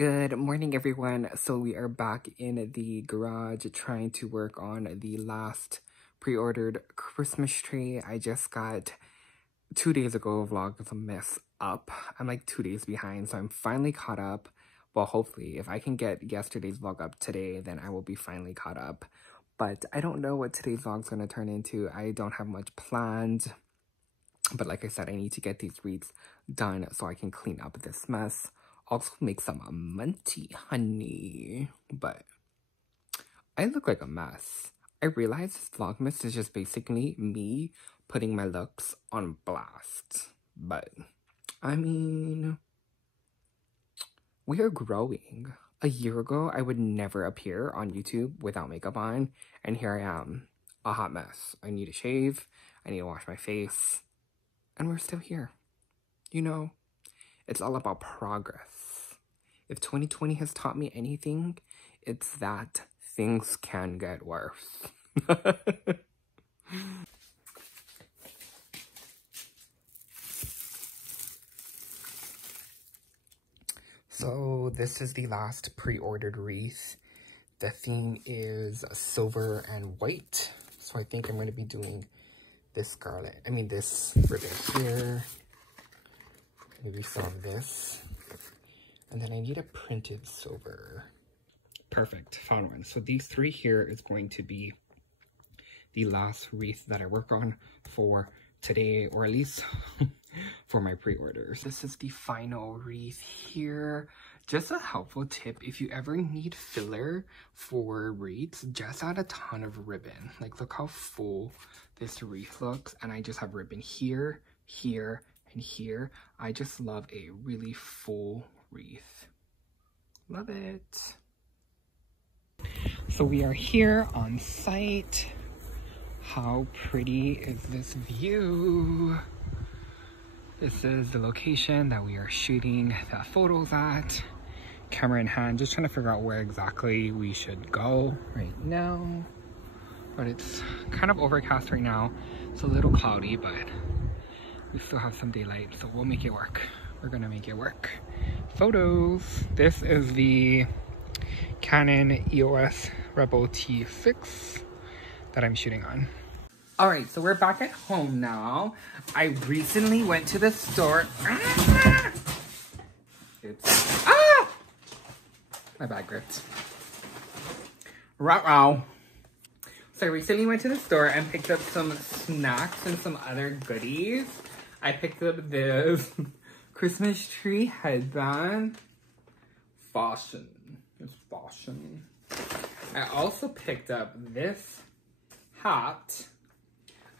Good morning, everyone. So we are back in the garage trying to work on the last pre-ordered Christmas tree. I just got 2 days ago Vlogmas up. I'm like 2 days behind, so I'm finally caught up. Well, hopefully, if I can get yesterday's vlog up today, then I will be finally caught up. But I don't know what today's vlog's going to turn into. I don't have much planned. But like I said, I need to get these wreaths done so I can clean up this mess. Also make some minty honey. But I look like a mess. I realize this Vlogmas is just basically me putting my looks on blast. But, I mean, we are growing. A year ago, I would never appear on YouTube without makeup on. And here I am, a hot mess. I need to shave. I need to wash my face. And we're still here. You know, it's all about progress. If 2020 has taught me anything, it's that things can get worse. So this is the last pre-ordered wreath. The theme is silver and white. So I think I'm going to be doing this this ribbon here. Maybe some of this. And then I need a printed silver. Perfect, found one. So these three here is going to be the last wreath that I work on for today, or at least for my pre-orders. This is the final wreath here. Just a helpful tip, if you ever need filler for wreaths, just add a ton of ribbon. Like, look how full this wreath looks. And I just have ribbon here, here, and here. I just love a really full wreath. Love it. So we are here on site. How pretty is this view? This is the location that we are shooting the photos at. Camera in hand, just trying to figure out where exactly we should go right now. But it's kind of overcast right now. It's a little cloudy, but we still have some daylight, so we'll make it work. We're gonna make it work. Photos. This is the Canon EOS Rebel T6 that I'm shooting on. Alright, so we're back at home now. I recently went to the store. Oops. Ah! My bag gripped. Ruh-roh. So I recently went to the store and picked up some snacks and some other goodies. I picked up this Christmas tree headband. Fashion. It's fashion. I also picked up this hat.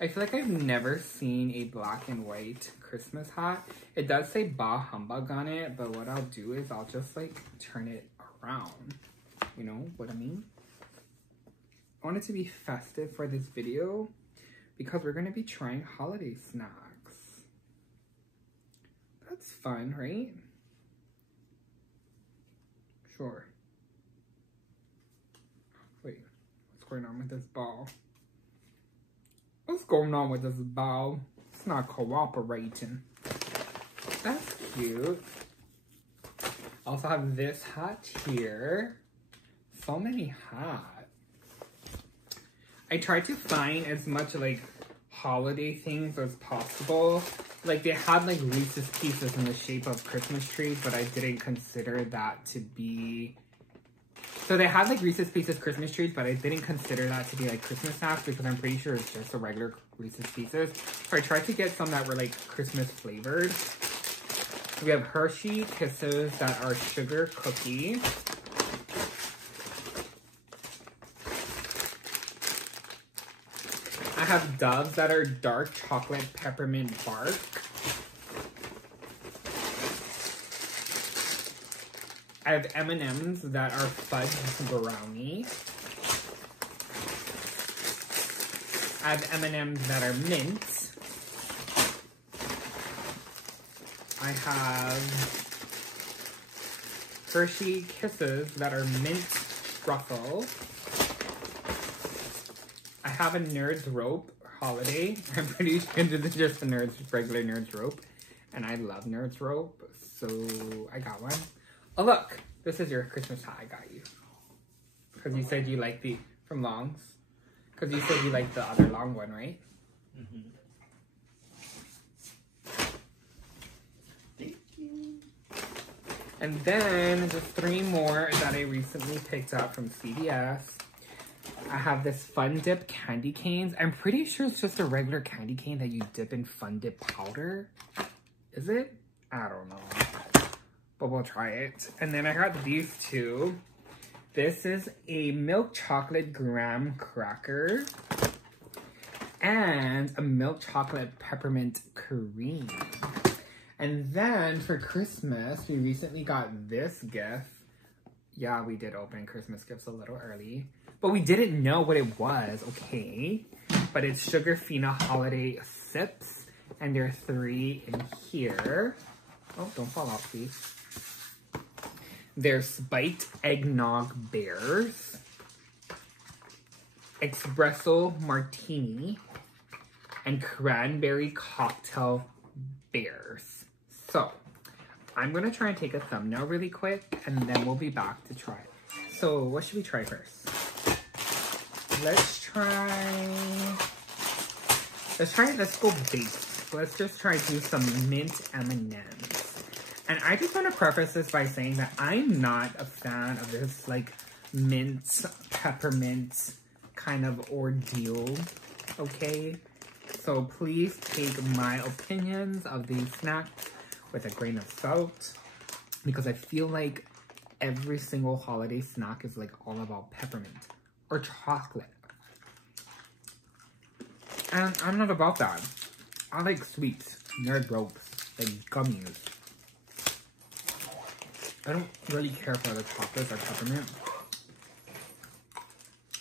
I feel like I've never seen a black and white Christmas hat. It does say Bah Humbug on it, but what I'll do is I'll just like turn it around. You know what I mean? I want it to be festive for this video because we're going to be trying holiday snacks. That's fun, right? Sure. Wait, what's going on with this ball? What's going on with this ball? It's not cooperating. That's cute. I also have this hat here. So many hats. I tried to find as much like holiday things as possible. Like they had like Reese's Pieces in the shape of Christmas trees, but I didn't consider that to be... So they had like Reese's Pieces Christmas trees, but I didn't consider that to be like Christmas snacks because I'm pretty sure it's just a regular Reese's Pieces. So I tried to get some that were like Christmas flavored. We have Hershey Kisses that are sugar cookie. I have Doves that are dark chocolate peppermint bark. I have M&Ms that are fudge brownie. I have M&Ms that are mint. I have Hershey Kisses that are mint truffle. I have a Nerds Rope holiday. I'm pretty sure this is just a regular Nerds Rope. And I love Nerds Rope, so I got one. Oh look, This is your Christmas hat I got you. Because you said you like the, from Longs. Because you said you like the other long one, right? Mm-hmm. Thank you. And then just 3 more that I recently picked up from CVS. I have this Fun Dip candy canes. I'm pretty sure it's just a regular candy cane that you dip in Fun Dip powder. Is it? I don't know. But we'll try it. And then I got these 2. This is a milk chocolate graham cracker and a milk chocolate peppermint cream. And then for Christmas, we recently got this gift. Yeah, we did open Christmas gifts a little early, but we didn't know what it was, okay? But it's Sugar Fina Holiday Sips, and there are 3 in here. Oh, don't fall off, please. There's Spiked Eggnog Bears, Espresso Martini, and Cranberry Cocktail Bears. So, I'm going to try and take a thumbnail really quick, and then we'll be back to try it. So, what should we try first? Let's go base. Let's just try to do some mint M&Ms. And I just want to preface this by saying that I'm not a fan of this, like, mint, peppermint kind of ordeal, okay? So please take my opinions of these snacks with a grain of salt, because I feel like every single holiday snack is, like, all about peppermint or chocolate. And I'm not about that. I like sweets, nerd ropes, like gummies. I don't really care for the chocolates or peppermint.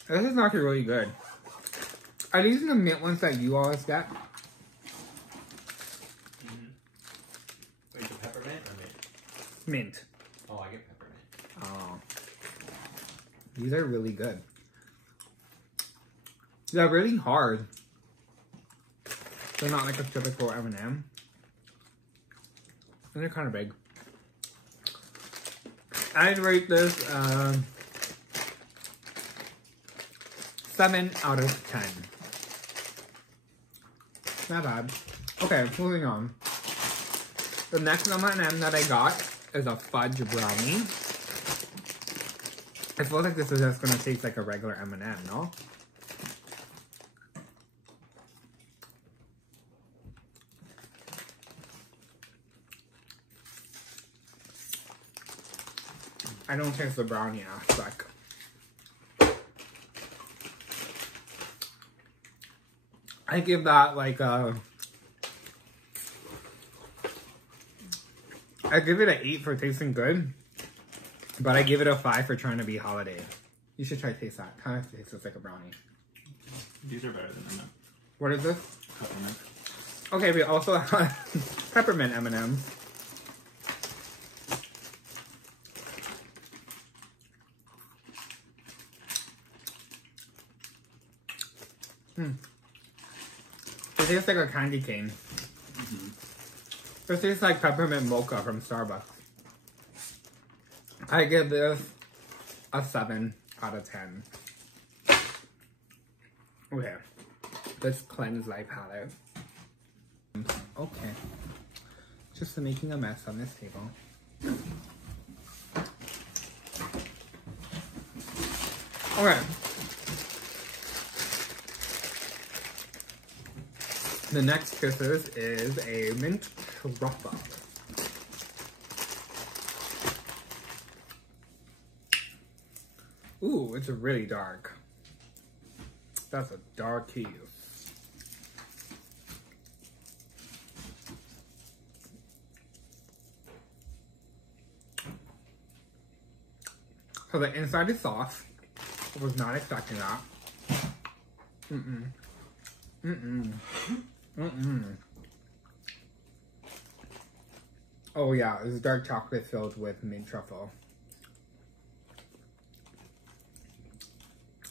This is actually really good. Are these the mint ones that you always get? Wait, the peppermint or mint? Mint. Oh, I get peppermint. Oh. These are really good. They're really hard. They're not like a typical M&M. And they're kind of big. I'd rate this 7 out of 10. Not bad. Okay, moving on. The next M&M that I got is a fudge brownie. I feel like this is just gonna taste like a regular M&M, no? I don't taste the brownie aspect. I give that like a... I give it an 8 for tasting good, but I give it a 5 for trying to be holiday. You should try to taste that. Kind of tastes like a brownie. These are better than M&M. What is this? Peppermint. Okay, we also have peppermint M&Ms. It tastes like a candy cane. This tastes like peppermint mocha from Starbucks. I give this a 7 out of 10. Okay, let's cleanse my palette. Okay, just making a mess on this table. Okay. The next Kisses is a mint truffle. Ooh, it's really dark. That's a dark kiss. So the inside is soft. I was not expecting that. Oh yeah, it's dark chocolate filled with mint truffle.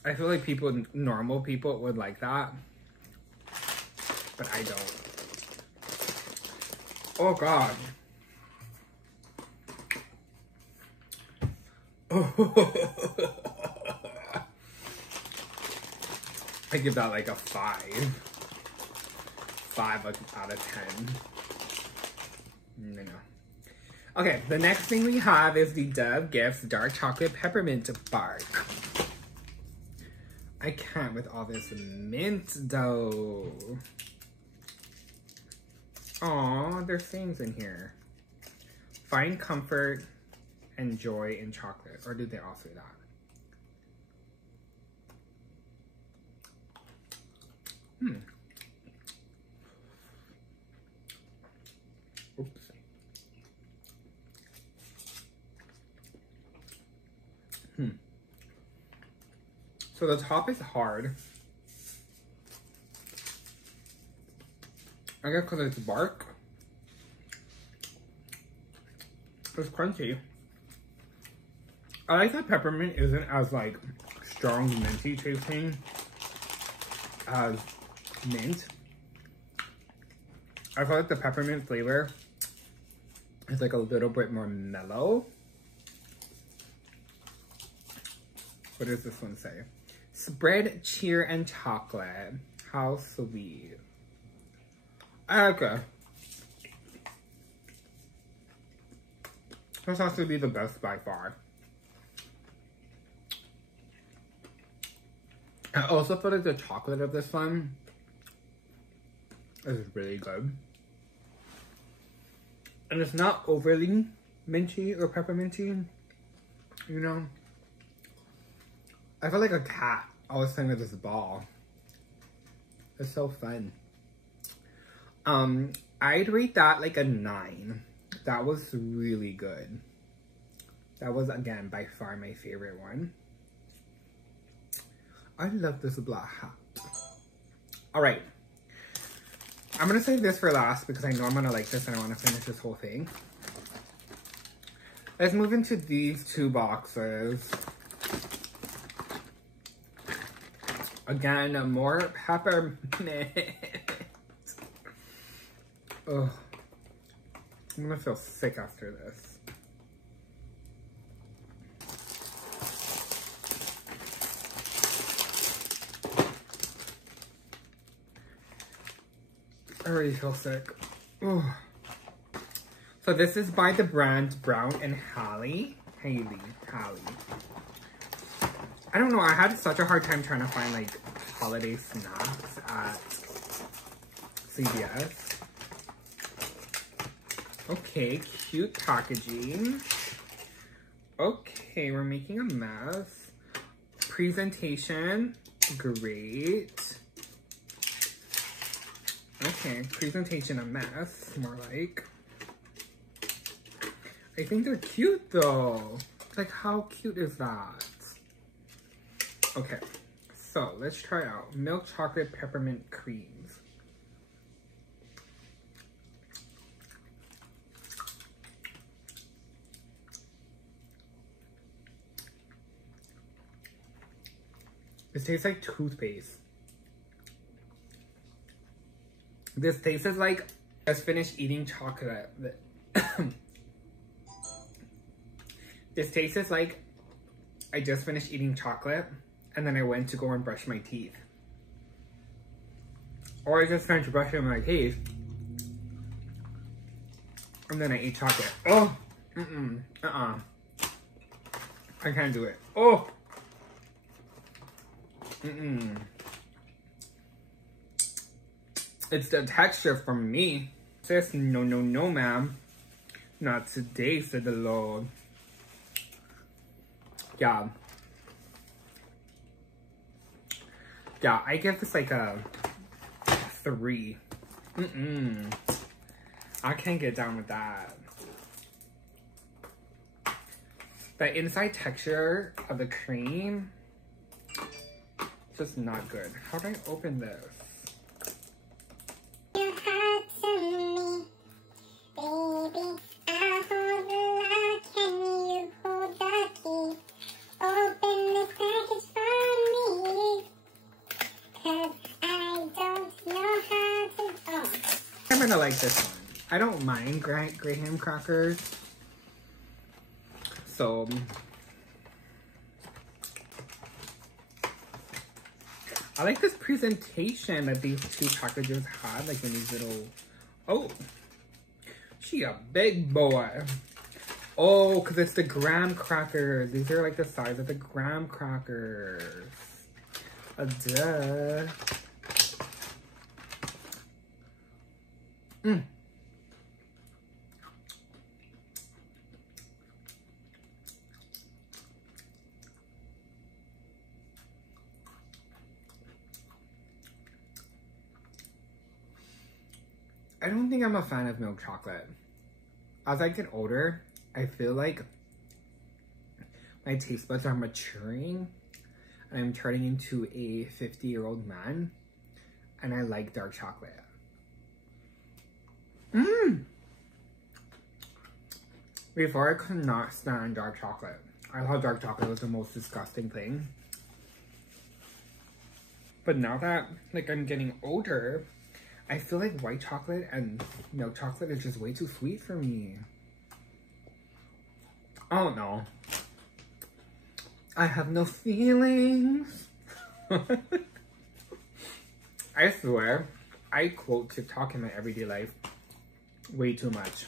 I feel like normal people would like that, but I don't. Oh God. I give that like a 5. 5 out of 10. No. Okay, the next thing we have is the Dove Gifts Dark Chocolate Peppermint Bark. I can't with all this mint though. Aw, there's things in here. Find comfort and joy in chocolate. Or did they all say that? Oops. So the top is hard. I guess because it's bark. It's crunchy. I like that peppermint isn't as like strong minty tasting as mint. I feel like the peppermint flavor is like a little bit more mellow. What does this one say? Spread cheer and chocolate. How sweet. Okay. This has to be the best by far. I also feel like the chocolate of this one is really good. And it's not overly minty or pepperminty, you know? I feel like a cat always playing with this ball. It's so fun. I'd rate that like a 9. That was really good. That was, again, by far my favorite one. I love this black hat. All right. I'm gonna save this for last because I know I'm gonna like this and I wanna finish this whole thing. Let's move into these 2 boxes. Again, more peppermint. Ugh. I'm gonna feel sick after this. I already feel sick. Ugh. So this is by the brand Brown and Haley. I don't know, I had such a hard time trying to find like holiday snacks at CVS. Okay, cute packaging. Okay, we're making a mess. Presentation, great. Okay, presentation a mess, more like. I think they're cute though. Like, how cute is that? Okay, so let's try out milk chocolate peppermint creams. This tastes like toothpaste. This tastes like I just finished eating chocolate. This tastes like I just finished eating chocolate and then I went to go and brush my teeth. Or I just finished brushing my teeth and then I ate chocolate. Oh! I can't do it. Oh! It's the texture for me. Sis, no, no, no, ma'am. Not today, said the Lord. Yeah. Yeah, I give this like a 3. I can't get down with that. The inside texture of the cream, just not good. How do I open this? I'm gonna like this one. I don't mind graham crackers. So, I like this presentation that these two packages had, like in these little, oh, she a big boy. Oh, because it's the graham crackers. These are like the size of the graham crackers. Duh. I don't think I'm a fan of milk chocolate. As I get older, I feel like my taste buds are maturing. I'm turning into a 50-year-old man, and I like dark chocolate. Before, I could not stand dark chocolate. I thought dark chocolate was the most disgusting thing. But now that like I'm getting older, I feel like white chocolate and milk chocolate is just way too sweet for me. I don't know. I have no feelings. I swear, I quote TikTok in my everyday life way too much.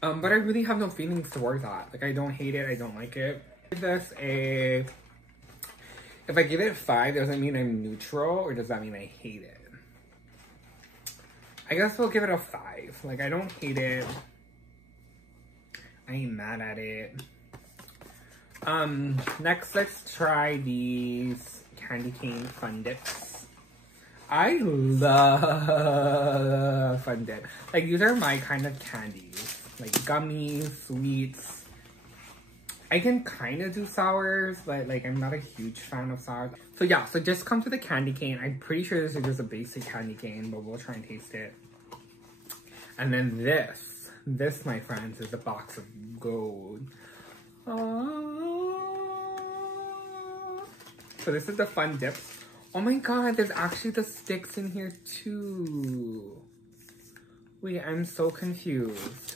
But I really have no feelings towards that. Like, I don't hate it, I don't like it. Give this a... If I give it 5, does that mean I'm neutral, or does that mean I hate it? I guess we'll give it a 5. Like, I don't hate it. I ain't mad at it. Next, let's try these candy cane fun dips. I love fun dip. Like, these are my kind of candies. Like, gummies, sweets. I can kind of do sours, but like I'm not a huge fan of sours. So yeah, so just come to the candy cane. I'm pretty sure this is just a basic candy cane, but we'll try and taste it. And then this my friends is a box of gold. So this is the fun dips. Oh my god, there's actually the sticks in here too. Wait, I'm so confused.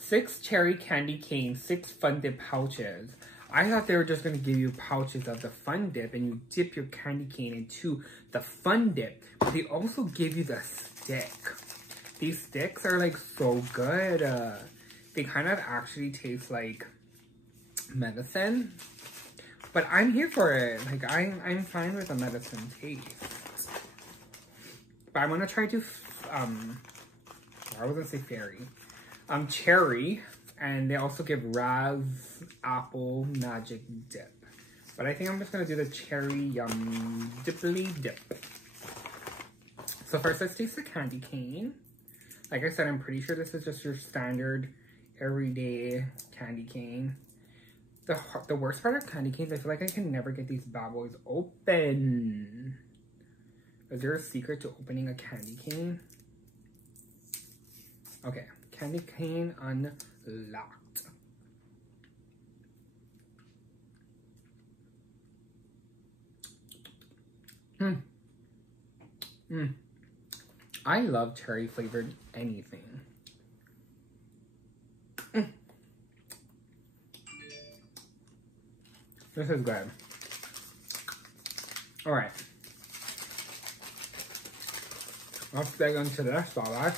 6 cherry candy canes, 6 fun dip pouches. I thought they were just gonna give you pouches of the fun dip and you dip your candy cane into the fun dip, but they also give you the stick. These sticks are like so good. They kind of actually taste like medicine, but I'm here for it. Like I'm fine with a medicine taste. But I'm gonna try to, I was gonna say fairy. Cherry, and they also give Wreaths apple magic dip. But I think I'm just gonna do the cherry yum dipply dip. So first, let's taste the candy cane. Like I said, I'm pretty sure this is just your standard everyday candy cane. The worst part of candy canes, I feel like I can never get these bad boys open. Is there a secret to opening a candy cane? Okay. Candy cane unlocked. I love cherry flavored anything. This is good. All right. Let's dig into this, all right?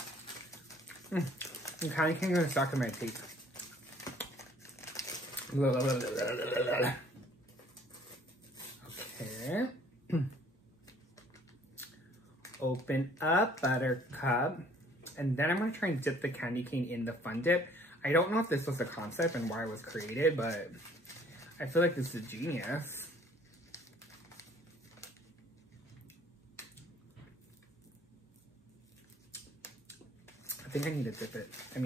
The candy cane is stuck in my teeth. Okay. Open up, buttercup. And then I'm going to try and dip the candy cane in the fun dip. I don't know if this was the concept and why it was created, but I feel like this is genius. I think I need to dip it. I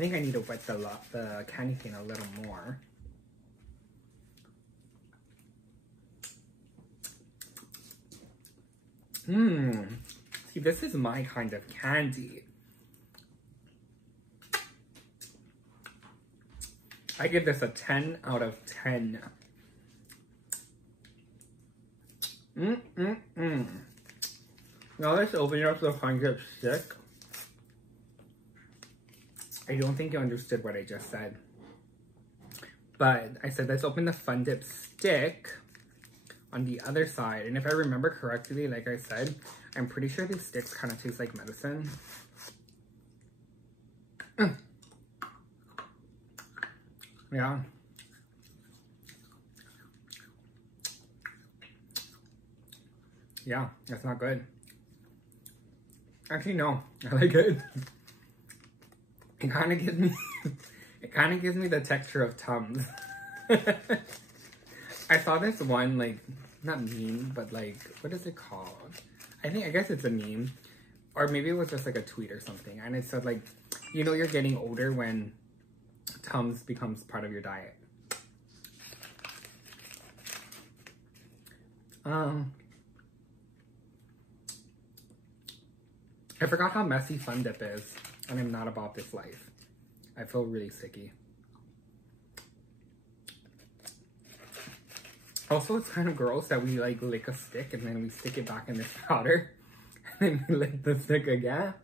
think I need to wet the candy cane a little more. See, this is my kind of candy. I give this a 10 out of 10. Now let's open up the fun dip stick. I don't think you understood what I just said. But I said, let's open the fun dip stick. on the other side. And if I remember correctly, like I said, I'm pretty sure these sticks kind of taste like medicine. Yeah. Yeah, that's not good. Actually, no, I like it. It kind of gives me, it kind of gives me the texture of Tums. I saw this one, like, not meme, but like, what is it called? I guess it's a meme. Or maybe it was just like a tweet or something. And it said like, you know you're getting older when Tums becomes part of your diet. I forgot how messy Fun Dip is. And I'm not about this life. I feel really sticky. Also, it's kind of gross that we like lick a stick and then we stick it back in this powder. And then we lick the stick again.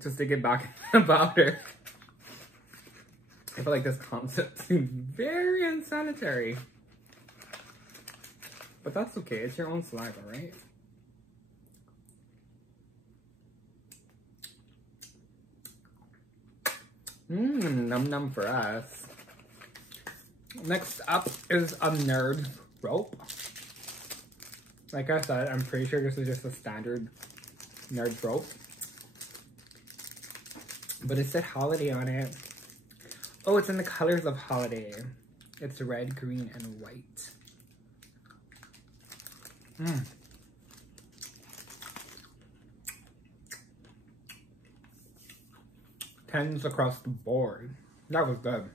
To stick it back in the powder. I feel like this concept seems very unsanitary. But that's okay, it's your own saliva, right? Num num for us. Next up is a nerd rope. Like I said, I'm pretty sure this is just a standard nerd rope. But it said holiday on it. Oh, it's in the colors of holiday. It's red, green, and white. Tens across the board. That was good.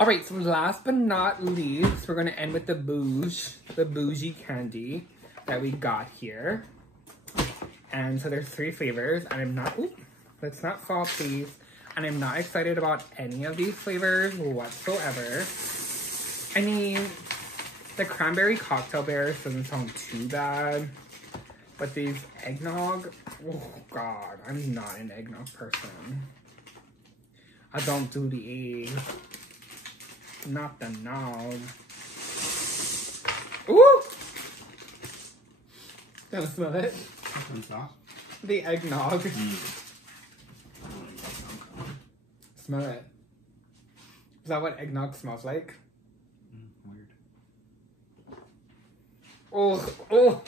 Alright, so last but not least, we're gonna end with the Bougie Candy that we got here. And so there's 3 flavors, and I'm not, let's not fall please. And I'm not excited about any of these flavors whatsoever. I mean, the cranberry cocktail bears doesn't sound too bad. But these eggnog, oh god, I'm not an eggnog person. I don't do the egg. Not the nog. Ooh! Gonna smell it? The eggnog. Smell it. Is that what eggnog smells like? Weird. Oh, oh!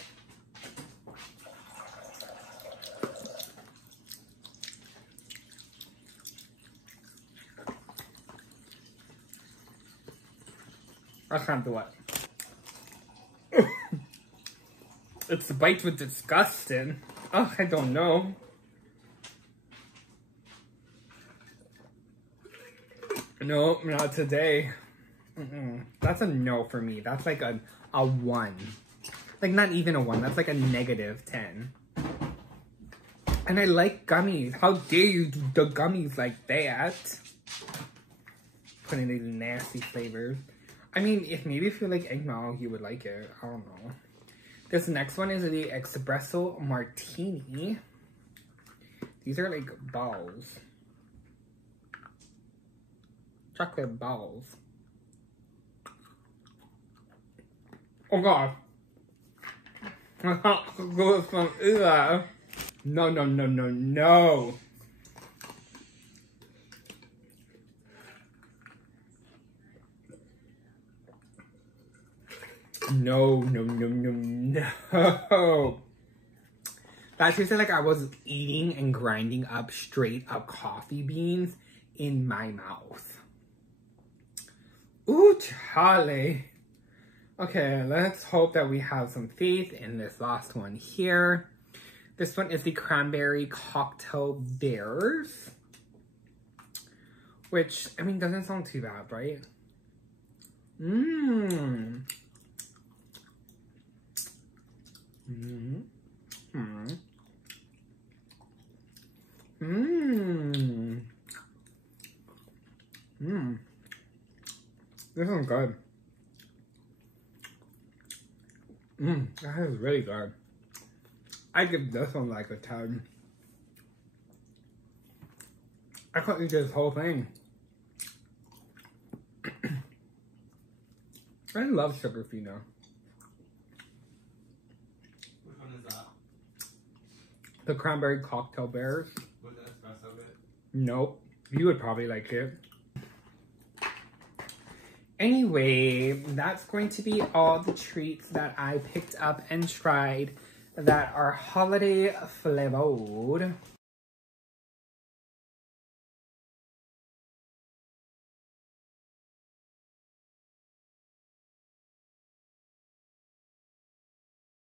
I can't do it. It's the bite with disgusting. Oh, I don't know. No, not today. That's a no for me. That's like a 1. Like not even a 1. That's like a -10. And I like gummies. How dare you do the gummies like that? Putting these nasty flavors. I mean, if you like eggnog, you would like it. I don't know. This next one is the Espresso Martini. These are like balls. Chocolate balls. Oh god. I can't go with some either. No, no, no, no, no. No, no, no, no, no. That tasted like I was eating and grinding up straight up coffee beans in my mouth. Ooh, Charlie. Okay, let's hope that we have some faith in this last one here. This one is the Cranberry Cocktail Bears. Which, I mean, doesn't sound too bad, right? Mmm. Mmm. Mmm. Mmm. Mmm. This one's good. Mmm. That is really good. I give this one like a 10. I could eat this whole thing. I love Sugarfino. Which one is that? The cranberry cocktail bears. Was the espresso bit? Nope. You would probably like it. Anyway, that's going to be all the treats that I picked up and tried that are holiday flavored.